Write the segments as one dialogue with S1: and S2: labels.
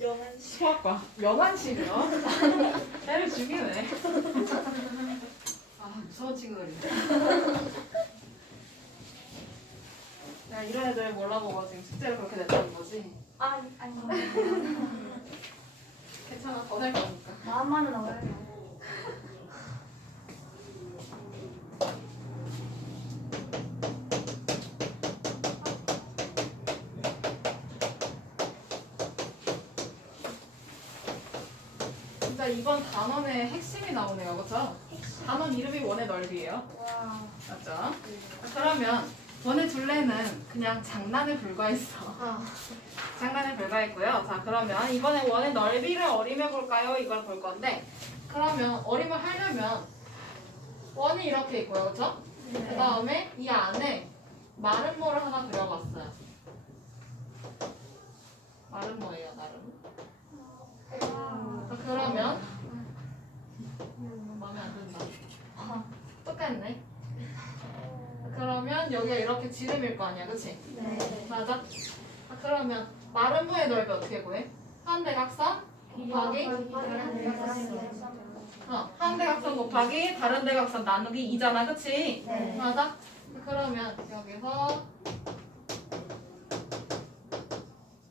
S1: 영한
S2: 수학과 명한식이요? 애를 죽이네. 아 무서운 친구들인데. 야 이런 애들 몰라보고 지금 숙제를 그렇게 냈다는 거지?
S1: 아 아니
S2: 괜찮아 더 낼 거니까.
S1: 마음만은 어려
S2: 이번 단원의 핵심이 나오네요, 그렇죠? 단원 이름이 원의 넓이에요.
S1: 와.
S2: 맞죠? 그러면 원의 둘레는 그냥 장난에 불과했어.
S1: 아
S2: 장난에 불과했고요. 자, 그러면 이번에 원의 넓이를 어림해 볼까요? 이걸 볼 건데, 그러면 어림을 하려면 원이 이렇게 있고요, 그렇죠? 그
S1: 네.
S2: 다음에 이 안에 마름모를 하나 그려봤어요. 마름 뭐예요, 나름? 자, 그러면 마음에 안 든다.
S1: 아,
S2: 똑같네. 그러면 여기가 이렇게 지름일 거 아니야, 그치?
S1: 네.
S2: 맞아? 아, 그러면 마름모의 넓이 어떻게 구해? 한 대각선 곱하기 어, 한 대각선 곱하기 다른 대각선 나누기 2잖아, 그치?
S1: 네.
S2: 맞아? 그러면 여기서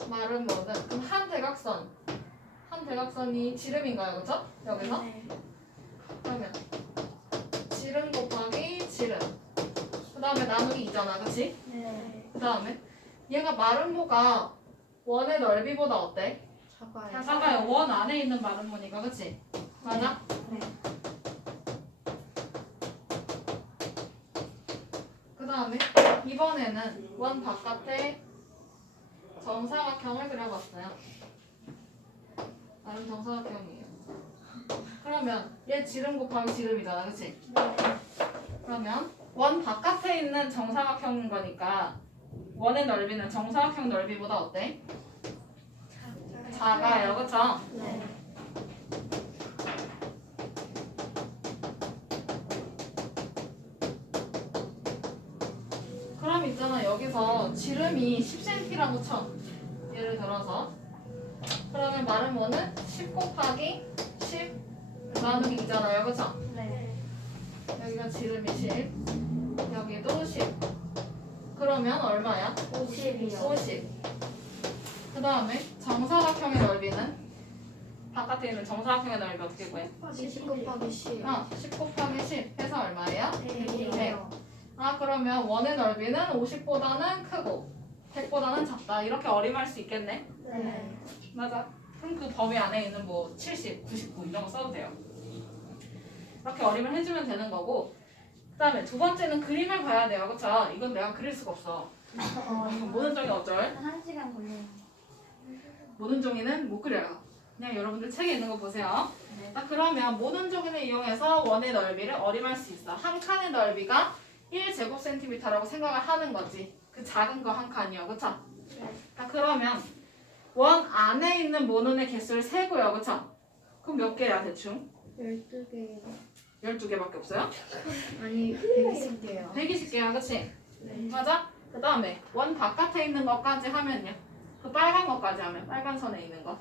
S2: 마름모는 그럼 한 대각선 한 대각선이 지름인가요, 그죠? 여기서? 그러면 지름 곱하기 지름 그 다음에 나누기 2잖아, 그치?
S1: 네.
S2: 그 다음에 얘가 마름모가 원의 넓이보다 어때?
S1: 작아요.
S2: 작아요. 원 안에 있는 마름모니까, 그치? 맞아?
S1: 네.
S2: 그 다음에 이번에는 원 바깥에 정사각형을 그려봤어요. 나름 정사각형이에요. 그러면 얘 지름 곱하기 지름이잖아, 그치? 그러면 원 바깥에 있는 정사각형인 거니까 원의 넓이는 정사각형 넓이보다 어때? 작아요, 그쵸?
S1: 네.
S2: 그럼 있잖아 여기서 지름이 10cm라고 쳐 예를 들어서 그러면 마름모는 10 곱하기 10 나누기 2잖아요 그쵸?
S1: 네.
S2: 여기가 지름이 10 여기도 10 그러면 얼마야?
S1: 50이요.
S2: 50 그 다음에 정사각형의 넓이는 바깥에 있는 정사각형의 넓이 어떻게 구해?
S1: 10 곱하기 10.
S2: 어, 10 곱하기 10 해서 얼마예요?
S1: 100이요.
S2: 아 그러면 원의 넓이는 50보다는 크고 100보다는 작다. 이렇게 어림할 수 있겠네?
S1: 네.
S2: 맞아. 그럼 그 범위 안에 있는 뭐 70, 99 이런 거 써도 돼요. 이렇게 어림을 해주면 되는 거고 그 다음에 두 번째는 그림을 봐야 돼요. 그쵸? 이건 내가 그릴 수가 없어. 이건 모든 종이 어쩔?
S1: 한 시간 걸려요.
S2: 모든 종이는 못 그려요. 그냥 여러분들 책에 있는 거 보세요. 자 그러면 모든 종이를 이용해서 원의 넓이를 어림할 수 있어. 한 칸의 넓이가 1제곱센티미터라고 생각을 하는 거지 그 작은 거 한 칸이요 그쵸?
S1: 네.
S2: 자 그러면 원 안에 있는 모눈의 개수를 세고요 그쵸? 그럼 몇 개야 대충?
S1: 12개.
S2: 12개밖에 없어요?
S1: 아니, 120개요.
S2: 120개야 그치?
S1: 네.
S2: 맞아? 그 다음에 원 바깥에 있는 것까지 하면요 그 빨간 것까지 하면 빨간 선에 있는 거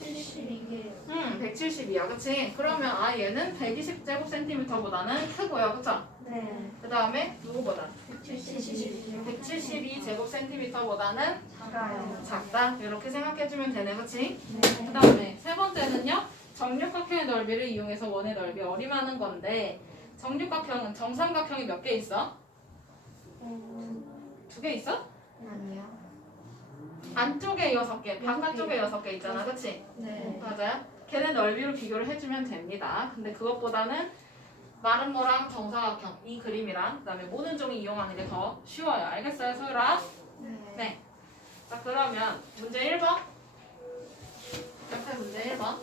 S1: 72개.
S2: 음, 170이야, 그치? 그러면 아 얘는 120제곱센티미터보다는 크고요, 그쵸?
S1: 네.
S2: 그 다음에 누구보다?
S1: 172.
S2: 172 제곱 센티미터보다는
S1: 작아요.
S2: 작다. 이렇게 생각해주면 되네, 그치? 그
S1: 네.
S2: 다음에 세 번째는요, 정육각형의 넓이를 이용해서 원의 넓이 어림하는 건데 정육각형은 정삼각형이 몇 개 있어? 두 개 있어?
S1: 아니요.
S2: 안쪽에 여섯 개, 바깥쪽에 여섯 개 있잖아, 그치?
S1: 네.
S2: 맞아요. 걔네 넓이로 비교를 해주면 됩니다. 근데 그것보다는 마름모랑 정사각형 이 그림이랑 그다음에 모든 종이 이용하는 게 더 쉬워요. 알겠어요, 소율아?
S1: 네.
S2: 네. 자 그러면 문제 1번. 옆에 문제 1번.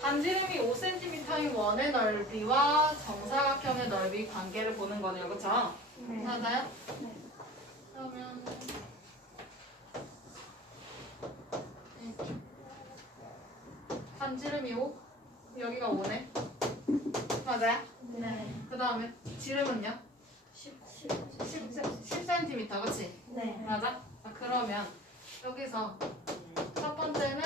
S2: 반지름이 5cm인 원의 넓이와 정사각형의 넓이 관계를 보는 거네요, 그렇죠?
S1: 네.
S2: 맞아요?
S1: 네.
S2: 그러면 반지름이 5 여기가 5네 맞아요?
S1: 네.
S2: 그 다음에 지름은요?
S1: 10. 10.
S2: 10, 10cm 그치?
S1: 네.
S2: 맞아? 자, 그러면 여기서 첫 번째는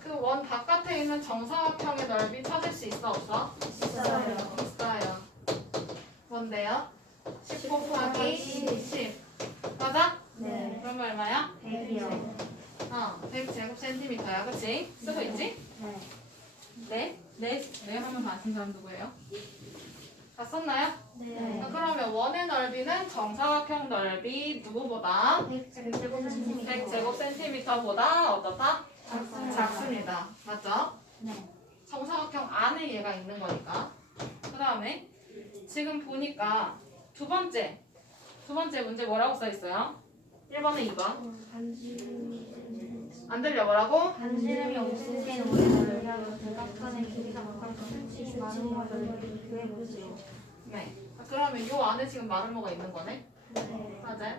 S2: 그 원 바깥에 있는 정사각형의 넓이 찾을 수 있어 없어?
S1: 있어요.
S2: 있어요. 뭔데요? 10
S1: 10
S2: 곱하기
S1: 곱하기
S2: 10. 맞아?
S1: 네.
S2: 그러면 얼마야?
S1: 100이요.
S2: 어, 100 제곱센티미터야. 그치? 쓰고 있지?
S1: 네.
S2: 네? 네? 네 하면 맞힌 사람 누구예요? 다 썼나요?
S1: 네.
S2: 자, 그러면 원의 넓이는 정사각형 넓이 누구보다?
S1: 100제곱센티미터.
S2: 100제곱센티미터보다 어떻다?
S1: 작습니다.
S2: 작습니다. 맞죠?
S1: 네.
S2: 정사각형 안에 얘가 있는 거니까. 그 다음에 지금 보니까 두 번째 두 번째 문제 뭐라고 써 있어요? 1번에 2번. 안 들려 뭐라고?
S1: 반지름이 5cm인 원의 넓이하고 대각선의 길이가 각각 30 많은 것을 비교해보세요.
S2: 네. 자, 그러면 요 안에 지금 마름모가 있는 거네.
S1: 네.
S2: 맞아요?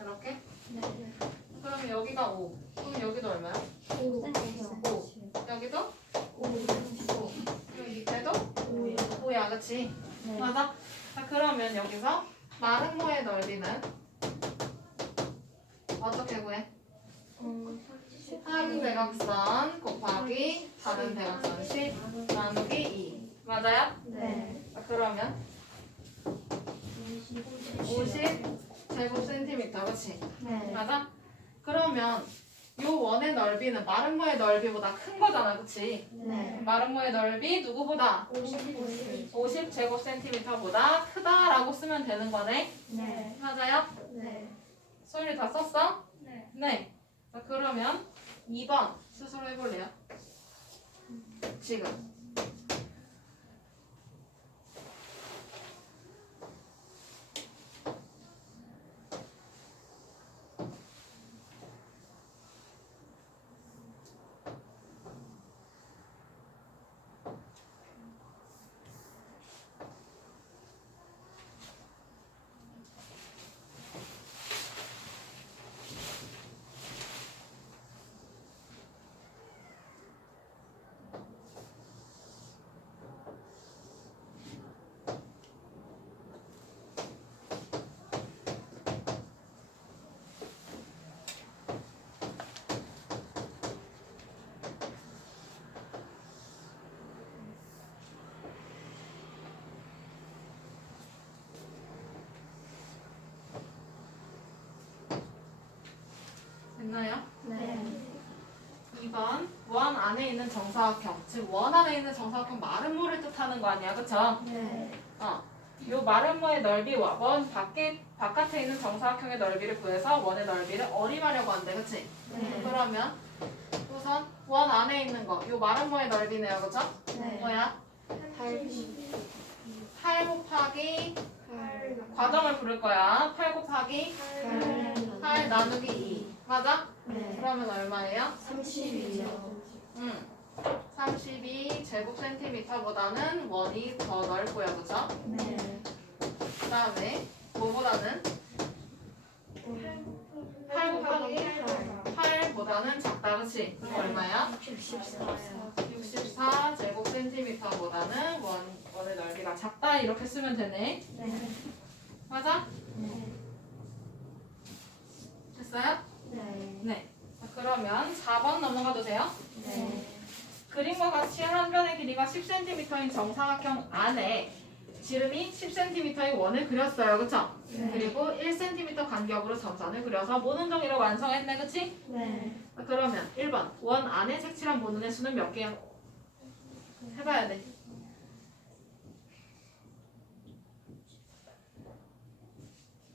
S2: 이렇게?
S1: 네.
S2: 그러면 여기가 5. 그럼 여기도 얼마야?
S1: 5cm.
S2: 여기도
S1: 5.
S2: 5. 여기 밑에도
S1: 5.
S2: 5야, 그치?
S1: 네.
S2: 맞아? 자, 그러면 여기서 마름모 의 넓이는 어떻게 구해? 한 대각선 곱하기 다른 대각선 10 나누기 2. 맞아요?
S1: 네.
S2: 자, 그러면 50 제곱 센티미터, 그치?
S1: 네.
S2: 맞아? 그러면 요 원의 넓이는 마름모의 넓이보다 큰 거잖아, 그치?
S1: 네.
S2: 마름모의 넓이 누구보다?
S1: 50.
S2: 50 제곱 센티미터보다 크다라고 쓰면 되는 거네.
S1: 네.
S2: 맞아요?
S1: 네.
S2: 소율이 다 썼어?
S1: 네.
S2: 네. 자, 그러면 2번 스스로 해볼래요? 지금. 됐나요?
S1: 네.
S2: 2번 원 안에 있는 정사각형 즉 원 안에 있는 정사각형 마름모를 뜻하는 거 아니야 그쵸?
S1: 네.
S2: 어. 요 마름모의 넓이와 원 밖에 바깥에 있는 정사각형의 넓이를 구해서 원의 넓이를 어림하려고 한대 그치?
S1: 네.
S2: 그러면 우선 원 안에 있는 거요 마름모의 넓이네요 그쵸?
S1: 네.
S2: 뭐야?
S1: 80.
S2: 8 곱하기
S1: 8.
S2: 과정을 부를 거야 8 곱하기
S1: 8.
S2: 8 나누기 2 맞아?
S1: 네.
S2: 그러면 얼마예요?
S1: 30이요.
S2: 음. 32 제곱 센티미터보다는 원이 더 넓고요, 그죠?
S1: 네.
S2: 그 다음에 뭐보다는 8 곱하기 8보다는 작다, 그치? 이거 얼마야?
S1: 64요.
S2: 64 제곱 센티미터보다는 원, 원의 넓이가 작다, 이렇게 쓰면 되네.
S1: 네.
S2: 맞아?
S1: 네.
S2: 됐어요?
S1: 네.
S2: 네. 자, 그러면 4번 넘어가도 돼요?
S1: 네.
S2: 그림과 같이 한 변의 길이가 10cm인 정사각형 안에 지름이 10cm의 원을 그렸어요. 그쵸?
S1: 네.
S2: 그리고 1cm 간격으로 점선을 그려서 모는 정의를 완성했네. 그치?
S1: 네.
S2: 자, 그러면 1번 원 안에 색칠한 모는의 수는 몇 개야? 해봐야 돼.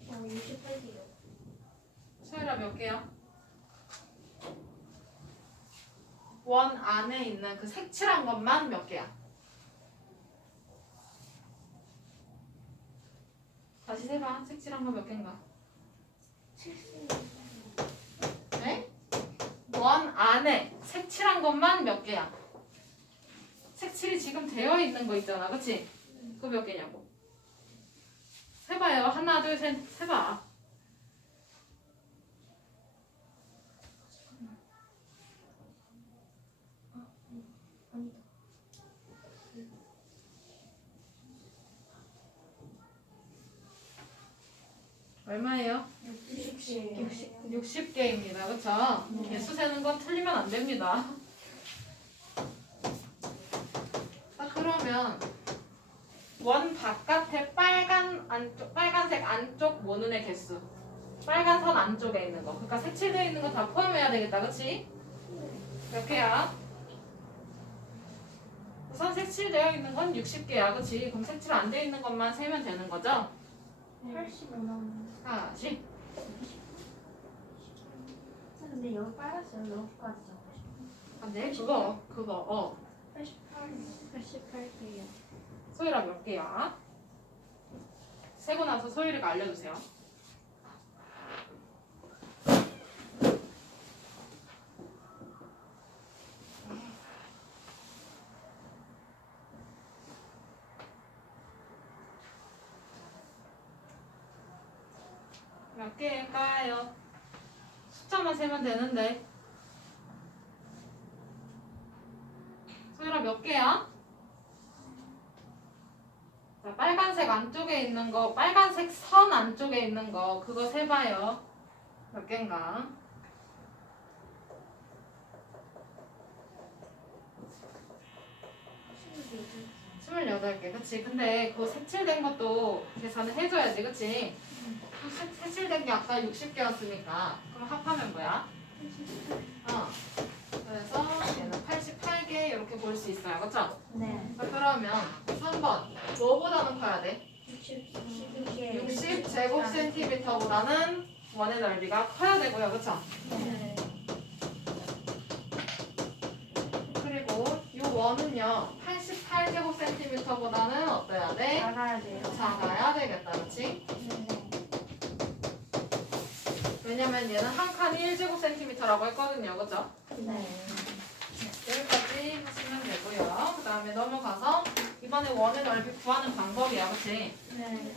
S1: 어, 68개요.
S2: 수열아 몇 개야? 원 안에 있는 그 색칠한 것만 몇 개야? 다시 세봐. 색칠한 거 몇 개인가?
S1: 70.
S2: 네? 원 안에 색칠한 것만 몇 개야? 색칠이 지금 되어 있는 거 있잖아, 그치? 그거 몇 개냐고? 세봐요. 하나, 둘, 셋, 세봐. 얼마예요?
S1: 60개.
S2: 60 개입니다. 그쵸? 개수 세는 건 틀리면 안 됩니다. 자, 그러면 원 바깥에 빨간 안쪽, 빨간색 안쪽 원운의 개수. 빨간 선 안쪽에 있는 거. 그러니까 색칠되어 있는 거 다 포함해야 되겠다. 그치? 몇 개야? 우선 색칠되어 있는 건 60개야. 그치? 그럼 색칠 안 되어 있는 것만 세면 되는 거죠?
S1: 85 나오는데.
S2: 40.
S1: 근데 여기 빨갛어요. 여기까지 적으시면.
S2: 아, 네, 그거, 그거, 어.
S1: 88. 88개요.
S2: 소율아 몇 개야? 세고 나서 소율이가 알려주세요. 몇 개일까요? 숫자만 세면 되는데. 소율아 몇 개야? 자, 빨간색 안쪽에 있는 거, 빨간색 선 안쪽에 있는 거, 그거 세봐요. 몇 개인가? 스물여덟 개, 그치? 근데 그거 색칠된 것도 계산을 해줘야지, 그치? 그 색- 색칠된 게 아까 60개였으니까. 그럼 합하면 뭐야? 어. 그래서 얘는 88개 이렇게 볼 수 있어요, 그쵸?
S1: 네.
S2: 자, 그러면 3번. 뭐보다는 커야 돼?
S1: 60개.
S2: 60 제곱 센티미터보다는 원의 넓이가 커야 되고요. 그쵸?
S1: 네.
S2: 그리고 이 원은요. 88 제곱 센티미터보다는 어때야 돼?
S1: 나가야 돼요.
S2: 작아야 되겠다. 그치?
S1: 네.
S2: 왜냐면 얘는 한 칸이 1 제곱 센티미터라고 했거든요. 그죠?
S1: 네.
S2: 여기까지 하시면 되고요. 그 다음에 넘어가서 이번에 원의 넓이 구하는 방법이야. 그치?
S1: 네.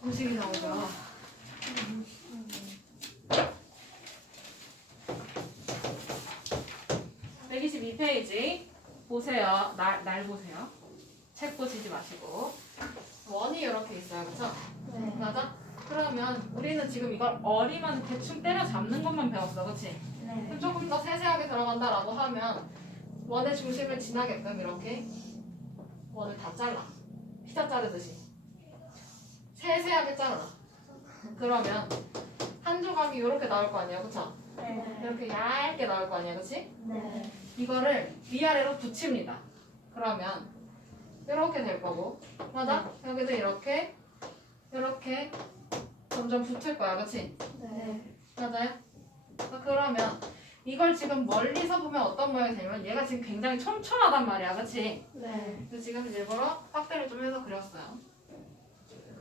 S2: 공식이 나오죠. 122페이지 보세요. 날, 날 보세요. 책 보시지 마시고. 원이 이렇게 있어요. 그쵸?
S1: 네.
S2: 맞아? 그러면 우리는 지금 이걸 어리만 대충 때려 잡는 것만 배웠어. 그치?
S1: 네.
S2: 그럼 조금 더 세세하게 들어간다라고 하면 원의 중심을 지나게끔 이렇게 원을 다 잘라. 피자 자르듯이. 세세하게 잘라. 그러면 한 조각이 이렇게 나올 거 아니야. 그쵸?
S1: 네.
S2: 이렇게 얇게 나올 거 아니야. 그치?
S1: 네.
S2: 이거를 위아래로 붙입니다. 그러면 이렇게 될 거고, 맞아? 여기도 이렇게, 이렇게 점점 붙을 거야, 그렇지?
S1: 네.
S2: 맞아요? 자, 그러면 이걸 지금 멀리서 보면 어떤 모양이 되냐면 얘가 지금 굉장히 촘촘하단 말이야, 그렇지?
S1: 네.
S2: 근데 지금 일부러 확대를 좀 해서 그렸어요.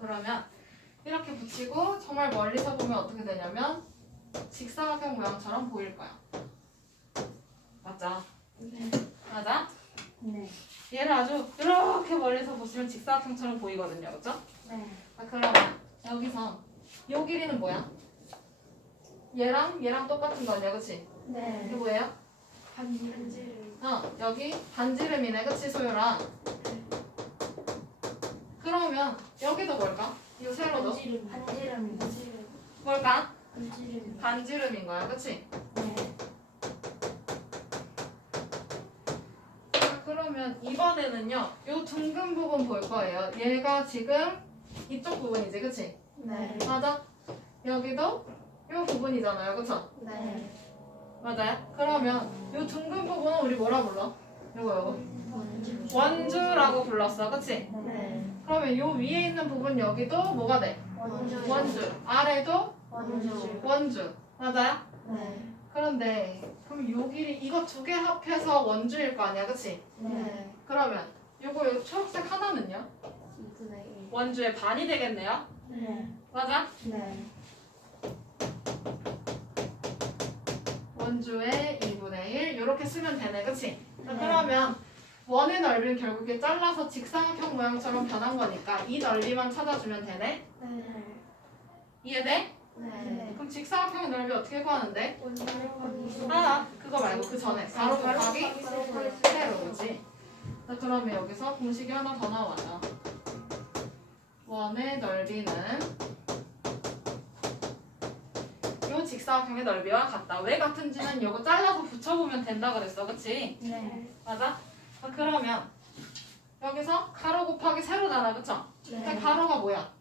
S2: 그러면 이렇게 붙이고 정말 멀리서 보면 어떻게 되냐면 직사각형 모양처럼 보일 거야. 맞죠?
S1: 네.
S2: 맞아?
S1: 네.
S2: 얘를 아주 이렇게 멀리서 보시면 직사각형처럼 보이거든요. 그죠?
S1: 네.
S2: 자, 그러면 여기서 요 길이는 뭐야? 얘랑 얘랑 똑같은 거 아니야, 그치? 이게
S1: 네.
S2: 뭐예요?
S1: 반지를.
S2: 어, 여기 반지름이네, 그치, 소율아? 그러면 여기도 뭘까? 이 세로도
S1: 반지름. 반지름. 반지름.
S2: 뭘까?
S1: 반지름.
S2: 반지름인 거야, 그치?
S1: 네.
S2: 자, 그러면 이번에는요, 요 둥근 부분 볼 거예요. 얘가 지금 이쪽 부분이지, 그치?
S1: 네.
S2: 맞아? 여기도 요 부분이잖아요, 그쵸?
S1: 네.
S2: 맞아요? 그러면 요 둥근 부분은 우리 뭐라 불러? 요거 요거
S1: 원주.
S2: 원주라고 불렀어 그치?
S1: 네.
S2: 그러면 요 위에 있는 부분 여기도 뭐가 돼?
S1: 원주.
S2: 원주 아래도
S1: 원주.
S2: 원주 맞아요?
S1: 네.
S2: 그런데 그럼 요 길이 이거 두 개 합해서 원주일 거 아니야 그치?
S1: 네.
S2: 그러면 요거 요 초록색 하나는요? 원주의 반이 되겠네요?
S1: 네.
S2: 맞아?
S1: 네.
S2: 원주의 2분의 1 이렇게 쓰면 되네 그치? 자,
S1: 네.
S2: 그러면 원의 넓이는 결국에 잘라서 직사각형 모양처럼 변한 거니까 이 넓이만 찾아주면 되네?
S1: 네.
S2: 이해돼?
S1: 네.
S2: 그럼 직사각형의 넓이 어떻게 구하는데?
S1: 원주.
S2: 아 그거 말고 그 전에 가로 곱하기
S1: 곱하기
S2: 세로 그지? 자 그러면 여기서 공식이 하나 더 나와요 원의 넓이 넓이는 요 직사각형의 넓이와 같다. 왜 같은지는 요거 잘라서 붙여보면 된다 그랬어. 그치?
S1: 네.
S2: 맞아? 아, 그러면 여기서 가로 곱하기 세로잖아. 그쵸? 근데 가로가 뭐야?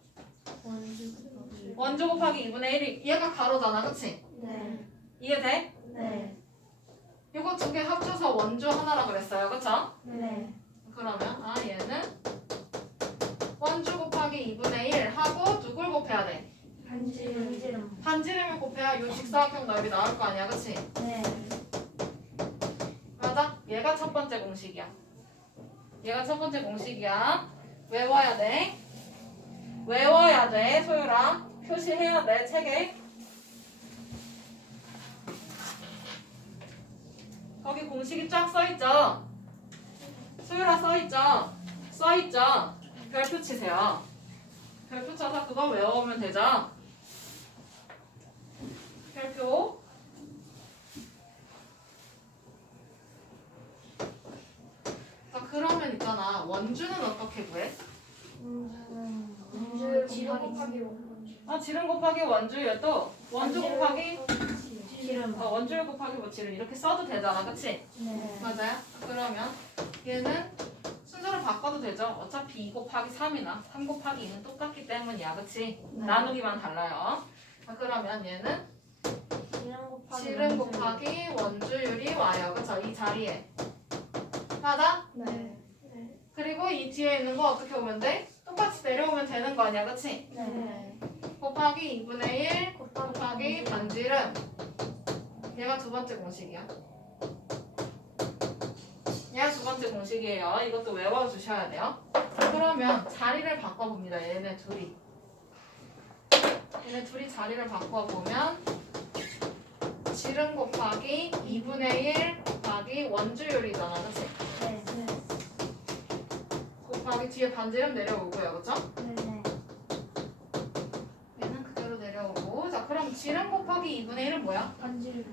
S2: 원조 곱하기 2분의 1이 얘가 가로잖아. 그치?
S1: 네.
S2: 이해돼?
S1: 네.
S2: 요거 두 개 합쳐서 원조 하나라 그랬어요. 그쵸?
S1: 네.
S2: 그러면 아 얘는 원주 곱하기 2분의 1 하고 누굴 곱해야 돼?
S1: 반지름. 반지름.
S2: 반지름을 곱해야 요 직사각형 넓이 나올 거 아니야 그치?
S1: 네.
S2: 맞아? 얘가 첫 번째 공식이야 얘가 첫 번째 공식이야 외워야 돼 외워야 돼 소율아 표시해야 돼 책에 거기 공식이 쫙 써있죠? 소율아 써있죠? 써있죠? 별표 치세요 별표 쳐서 그거 외워오면 되죠? 별표 자 그러면 있잖아 원주는 어떻게 구해?
S1: 원주 지름 곱하기
S2: 아 지름 곱하기 원주여도 원주 곱하기
S1: 지름.
S2: 어, 원주 곱하기 뭐 지름 이렇게 써도 되잖아 그치?
S1: 네.
S2: 맞아요? 그러면 얘는 순서를 바꿔도 되죠 어차피 2 곱하기 3이나 3 곱하기 2는 똑같기 때문이야 그치?
S1: 네.
S2: 나누기만 달라요 자 그러면 얘는
S1: 지름 곱하기 원주.
S2: 원주율이 와요 그쵸? 이 자리에 맞아?
S1: 네.
S2: 그리고 이 뒤에 있는 거 어떻게 보면 돼? 똑같이 내려오면 되는 거 아니야 그치?
S1: 네.
S2: 곱하기 2분의 1 곱하기 반지름 얘가 두 번째 공식이야 얘가 두 번째 공식이에요 이것도 외워주셔야 돼요 그러면 자리를 바꿔봅니다 얘네 둘이 얘네 둘이 자리를 바꿔보면 지름 곱하기 2분의 1 곱하기 원주율이잖아 그치?
S1: 네.
S2: 곱하기 뒤에 반지름 내려오고요 그쵸?
S1: 네.
S2: 얘는 그대로 내려오고 자 그럼 지름 곱하기 2분의 1은 뭐야?
S1: 반지름.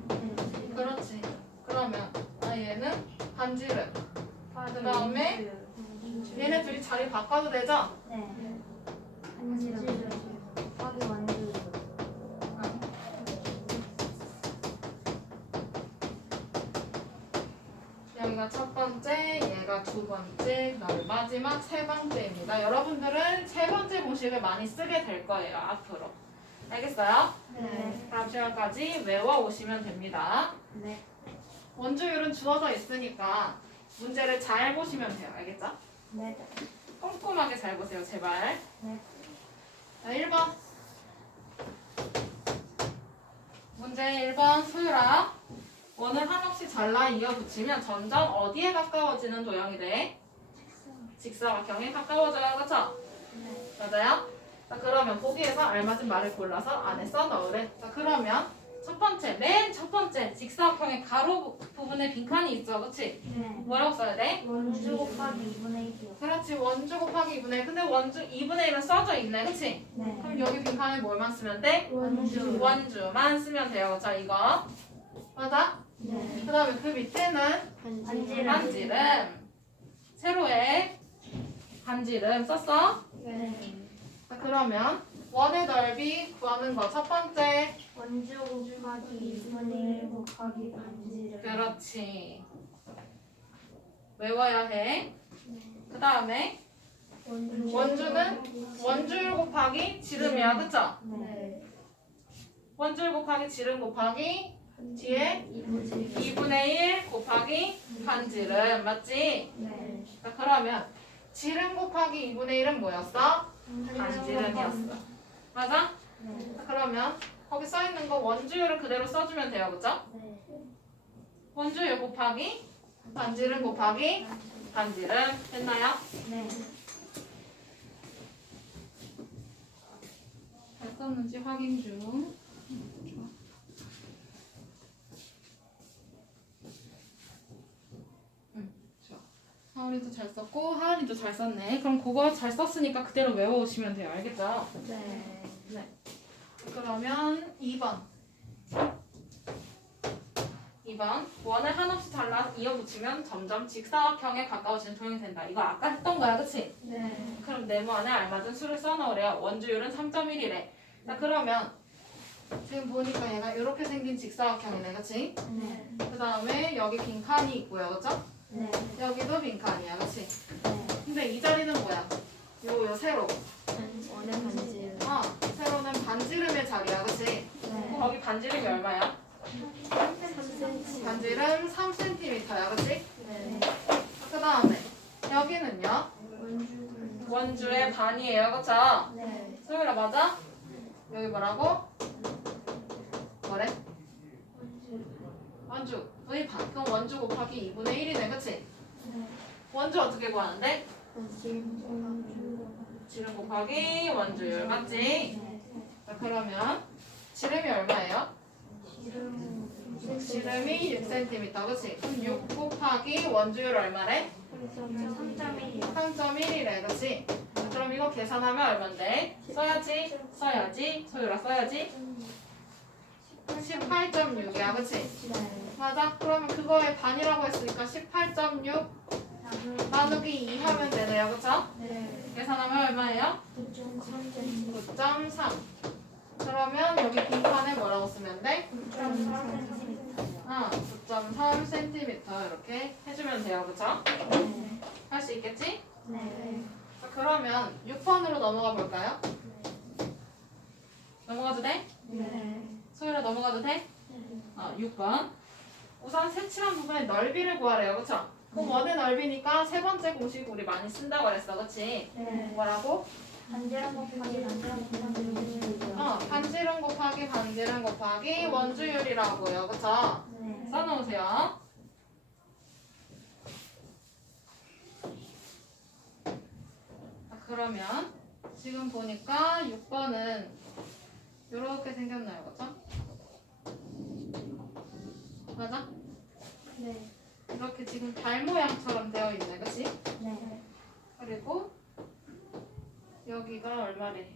S2: 그렇지 그러면 아 얘는 반지름
S1: 그 다음에
S2: 얘네 둘이 자리 바꿔도 되죠?
S1: 네. 반지름.
S2: 번째 그다음에 마지막 세 번째입니다 여러분들은 세 번째 공식을 많이 쓰게 될 거예요 앞으로 알겠어요?
S1: 네.
S2: 다음 시간까지 외워오시면 됩니다
S1: 네.
S2: 원주율은 주어져 있으니까 문제를 잘 보시면 돼요 알겠죠?
S1: 네.
S2: 꼼꼼하게 잘 보세요, 제발.
S1: 네.
S2: 자, 1번. 문제 1번 소유라. 원을 한없이 잘라 이어 붙이면 점점 어디에 가까워지는 도형이 돼? 직사각형에 가까워져요, 그쵸?
S1: 네.
S2: 맞아요? 자, 그러면 보기에서 알맞은 말을 골라서 안에 써 넣으래. 자, 그러면 첫 번째, 맨 첫 번째 직사각형의 가로 부분에 빈칸이 있죠, 그치?
S1: 네.
S2: 뭐라고 써야 돼?
S1: 원주 곱하기 2분의 1이요.
S2: 그렇지, 원주 곱하기 2분의 1. 근데 원주 2분의 1은 써져 있네, 그치?
S1: 네.
S2: 그럼 여기 빈칸에 뭘만 쓰면 돼?
S1: 원주.
S2: 원주만 쓰면 돼요. 자, 이거. 맞아?
S1: 네.
S2: 그 다음에 그 밑에는
S1: 반지름.
S2: 반지름. 세로에 반지름 썼어?
S1: 네.
S2: 자, 그러면 원의 넓이 구하는 거 첫 번째.
S1: 원주 곱하기 2분의 1 곱하기 반지름.
S2: 그렇지. 외워야 해. 그 다음에
S1: 원주.
S2: 원주는 원줄 곱하기 지름이야, 그쵸?
S1: 네.
S2: 원줄 곱하기 지름 곱하기 뒤에
S1: 2분의
S2: 2분의 1 곱하기 반지름, 맞지?
S1: 네.
S2: 자, 그러면 지름 곱하기 2분의 1은 뭐였어? 반지름이었어. 맞아?
S1: 네.
S2: 자, 그러면 거기 써 있는 거 원주율을 그대로 써주면 돼요, 그죠?
S1: 네.
S2: 원주율 곱하기 반지름 곱하기 반지름 됐나요?
S1: 네.
S2: 잘 썼는지 확인 중. 응, 좋아. 하은이도 잘 썼고 하은이도 잘 썼네. 그럼 그거 잘 썼으니까 그대로 외워오시면 돼요. 알겠죠?
S1: 네.
S2: 그러면 2번. 2번 원을 한없이 잘라 이어붙이면 점점 직사각형에 가까워지는 도형이 된다. 이거 아까 했던 거야, 그치?
S1: 네.
S2: 그럼 네모 안에 알맞은 수를 써놓으래요. 원주율은 3.1이래. 자 그러면 지금 보니까 얘가 이렇게 생긴 직사각형이네, 그치?
S1: 네.
S2: 그 다음에 여기 빈칸이 있고요, 그쵸?
S1: 네.
S2: 여기도 빈칸이야, 그치?
S1: 네.
S2: 근데 이 자리는 뭐야? 요, 요 세로.
S1: 원의 반지.
S2: 어, 세로는 반지름의 자리야, 그치?
S1: 네.
S2: 거기 반지름이 얼마야?
S1: 3cm.
S2: 반지름 3cm야, 그치?
S1: 네.
S2: 그 다음에 여기는요?
S1: 원주.
S2: 원주의 반이에요, 그쵸?
S1: 네.
S2: 소율아 맞아? 여기 뭐라고? 뭐래? 원주 의 반. 그럼 원주 곱하기 2분의 1이네, 그치?
S1: 네.
S2: 원주 어떻게 구하는데? 지름 곱하기 원주율, 맞지?
S1: 네.
S2: 자, 그러면 지름이 얼마예요?
S1: 지름.
S2: 지름이 6cm, 그치? 그럼 6 곱하기 원주율 얼마래?
S1: 3.1.
S2: 3.1이래, 그치? 그럼 이거 계산하면 얼만데? 써야지, 써야지, 소율아 써야지. 18.6이야, 그치?
S1: 네.
S2: 맞아? 그러면 그거의 반이라고 했으니까 18.6 나누기 2 하면 되네요, 그쵸?
S1: 네.
S2: 계산하면 얼마예요?
S1: 9.3cm.
S2: 9.3 그러면 여기 빈칸에 뭐라고 쓰면 돼?
S1: 9.3cm.
S2: 아, 9.3cm 이렇게 해주면 돼요, 그쵸?
S1: 네.
S2: 할수 있겠지?
S1: 네.
S2: 자, 그러면 6번으로 넘어가 볼까요? 넘어가도 돼?
S1: 네.
S2: 소율아 넘어가도 돼? 어, 6번. 우선 색칠한 부분의 넓이를 구하래요. 그쵸? 그럼 원의 넓이니까 세 번째 공식 우리 많이 쓴다고 그랬어. 그치?
S1: 네.
S2: 뭐라고?
S1: 반지름 곱하기 반지름 곱하기
S2: 어, 반지름 곱하기 반지름 곱하기 원주율이라고요. 그쵸?
S1: 네.
S2: 써놓으세요. 자, 그러면 지금 보니까 6번은 이렇게 생겼나요. 그쵸? 맞아?
S1: 네.
S2: 이렇게 지금 달 모양처럼 되어 있네, 그치?
S1: 네.
S2: 그리고 여기가 얼마래?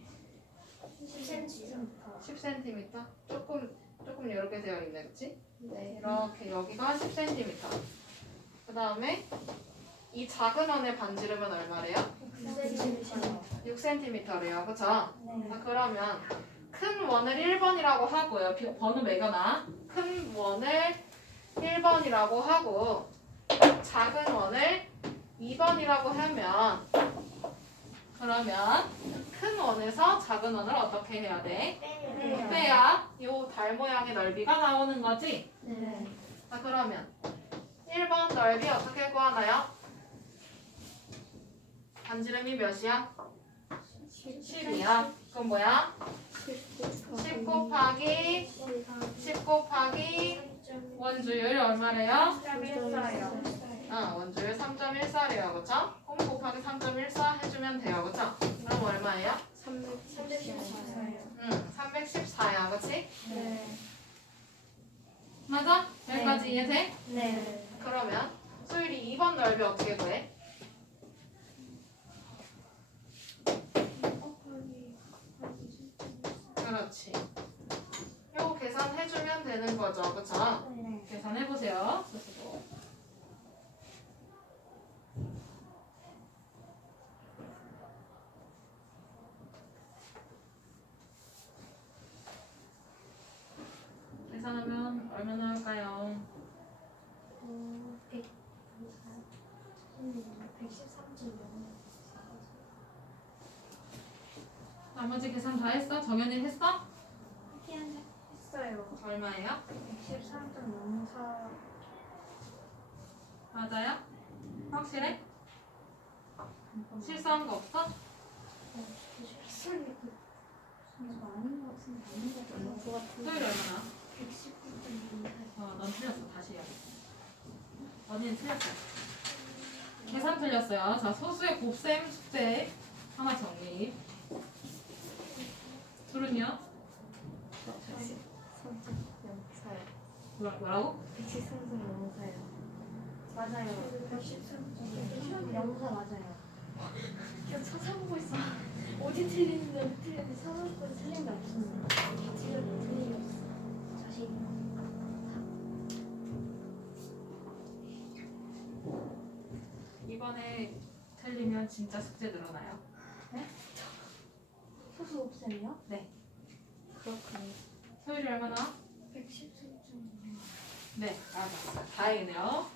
S1: 10cm.
S2: 10cm? 조금 조금 이렇게 되어 있네, 그치?
S1: 네.
S2: 이렇게 여기가 10cm. 그 다음에 이 작은 원의 반지름은 얼마래요?
S1: 9cm.
S2: 6cm래요, 그쵸? 자,
S1: 네.
S2: 그러면 큰 원을 1번이라고 하고요. 비- 번호 매겨놔. 큰 원을 1번이라고 하고 작은 원을 2번이라고 하면 그러면 큰 원에서 작은 원을 어떻게 해야 돼?
S1: 빼요.
S2: 빼야 이달 모양의 넓이가 나오는 거지?
S1: 네.
S2: 자 그러면 1번 넓이 어떻게 구하나요? 반지름이 몇이야? 10이야. 그럼 뭐야? 10 곱하기 10 곱하기 원주율 얼마래요? 아, 원주율 3.14래요. 그쵸? 꼼 곱하기 3.14 해주면 돼요. 그쵸? 그럼 얼마예요? 응, 314야. 그치?
S1: 네.
S2: 맞아? 여기까지 이해 돼?
S1: 네.
S2: 그러면 소율이 2번 넓이 어떻게 구해? 그렇지. 요거 계산해주면 되는 거죠. 그쵸?
S1: 네.
S2: 계산해보세요. 스스로. 계산하면 얼마나 할까요?
S1: 어, 100. 113.0.
S2: 나머지 계산 다 했어? 정연이 했어?
S1: 했어요.
S2: 얼마예요?
S1: 113.04.
S2: 맞아요? 확실해? 실수한 거 없어?
S1: 그- 이거 아닌 것 같은데 아닌 것 같은데 것 같은데
S2: 소율이 얼마나?
S1: 119.04.
S2: 어, 넌 틀렸어. 다시 해야 돼. 언니는 틀렸어. 계산 틀렸어요. 자, 소수의 곱셈 숙제 하나 정리. 둘은요?
S1: 성적 명사요.
S2: 뭐라, 뭐라고?
S1: 백식 성적 명사요. 맞아요. 백식 성적 명사 맞아요. 계속 찾아보고 있어. 어디 틀리는데 틀리는데 찾아보고 틀린 게 없었네. 지금 틀린 게 없어. 다시.
S2: 이번에 틀리면 진짜 숙제 늘어나요? 네?
S1: 소수 곱셈이요?
S2: 네.
S1: 그렇군요.
S2: 소율이 얼마나?
S1: 113점.
S2: 네, 맞았어요. 다행이네요.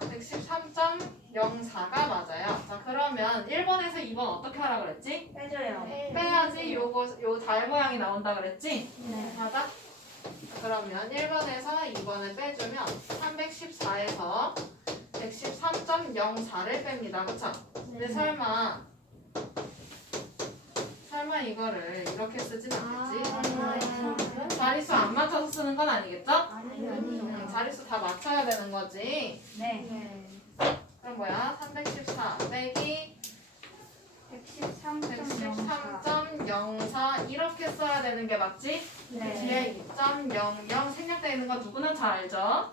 S2: 113.04가 맞아요. 자, 그러면 1번에서 2번 어떻게 하라 그랬지?
S1: 빼줘요.
S2: 빼야지 요거 요 달 모양이 나온다 그랬지?
S1: 네.
S2: 맞아? 그러면 1번에서 2번을 빼주면 314에서 113.04를 뺍니다. 그쵸? 근데 설마 설마 이거를 이렇게 쓰진 않겠지? 자릿수 안 맞춰서 쓰는 건 아니겠죠? 음, 자릿수 다 맞춰야 되는 거지.
S1: 네.
S2: 그럼 뭐야? 314 빼기
S1: 113.04.
S2: 113.04 이렇게 써야 되는 게 맞지?
S1: 네.
S2: 뒤에 2.00 생략되어 있는 거 누구나 잘 알죠?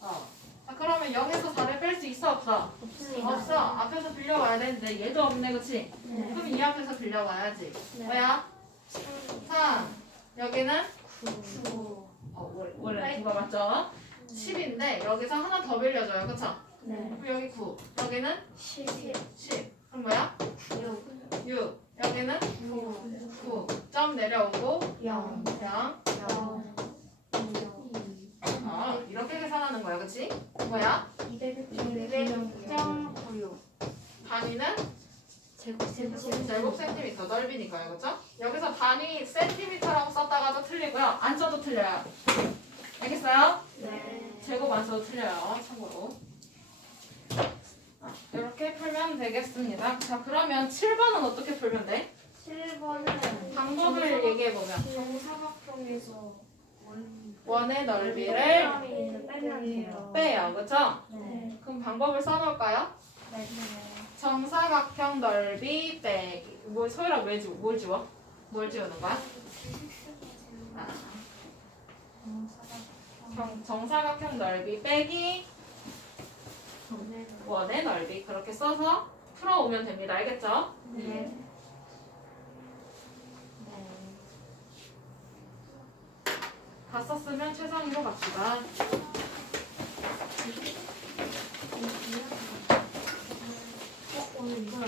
S2: 어. 자 그러면 0에서 4를 뺄 수 있어 없어?
S1: 없습니다.
S2: 없어. 앞에서 빌려와야 되는데 얘도 없네 그치?
S1: 네.
S2: 그럼 이 앞에서 빌려와야지.
S1: 네.
S2: 뭐야? 3 여기는
S1: 9.
S2: 어 원- 원래 9가 맞죠? 10인데 여기서 하나 더 빌려줘요 그쵸?
S1: 네.
S2: 그럼 여기 9 여기는
S1: 10.
S2: 10 그럼 뭐야?
S1: 6.
S2: 6 여기는
S1: 9.
S2: 9점 내려오고
S1: 0.
S2: 0
S1: 0.
S2: 어, 이렇게 계산하는 거야 그치? 뭐야?
S1: 200.96.
S2: 단위는
S1: 제곱
S2: 제곱 센티미터 넓이니까요 그쵸? 여기서 단위 센티미터라고 썼다가도 틀리고요 안 써도 틀려요 알겠어요?
S1: 네.
S2: 제곱 안 써도 틀려요 참고로 아, 이렇게 풀면 되겠습니다 자 그러면 7번은 어떻게 풀면 돼?
S1: 7번은
S2: 방법을 얘기해 보면
S1: 정사각형에서
S2: 원 의 넓이를. 빼요 그쵸?
S1: 네.
S2: 그럼 방법을 써놓을까요?
S1: 네.
S2: 정사각형 넓이 빼기 뭐 소율아 왜 지워? 뭘 지워? 뭘 지우는 거야? 아, 정, 정사각형 넓이 빼기 원의 넓이 그렇게 써서 풀어오면 됩니다 알겠죠?
S1: 네.
S2: 다 썼으면 최상위로 갑시다.
S1: 어, 오늘 이걸